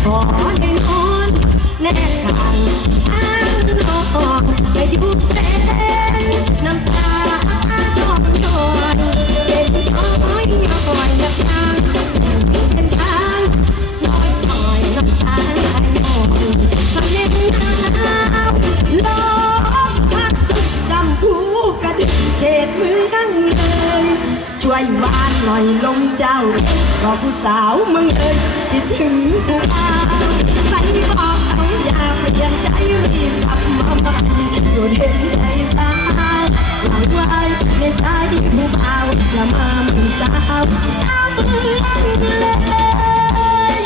Oh, on and on, never on. ใจหวานหน่อยลมเจ้าบอกผู้สาวมึงเอ้ยที่ถึงผู้เอาไปบอกเอาอย่าเปลี่ยนใจรีบกลับมาใหม่ดูเห็นใจสาวหวังไว้ในใจที่ผู้เอาอย่ามาเหมือนสาวสาวมึงเอ้ย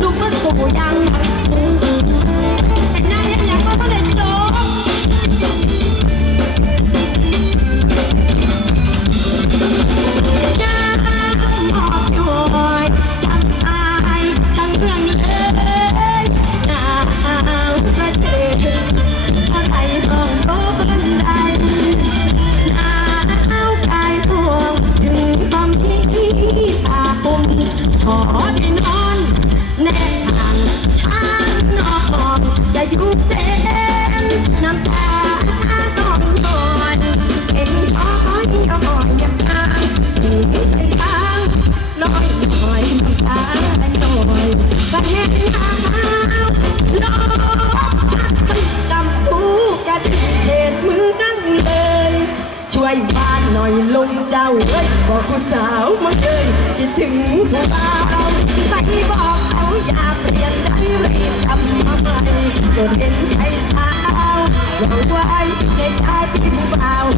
ลูกมาสู่ยัง hold on, never hang on. Yeah, you. Say ông chào ơi bỏ cô sáu mọi người kỳ thừng hồ bao phải bỏ cháu nhà tiền chẳng lấy tâm mày còn đến hay sao lòng của ai để cha tìm bao.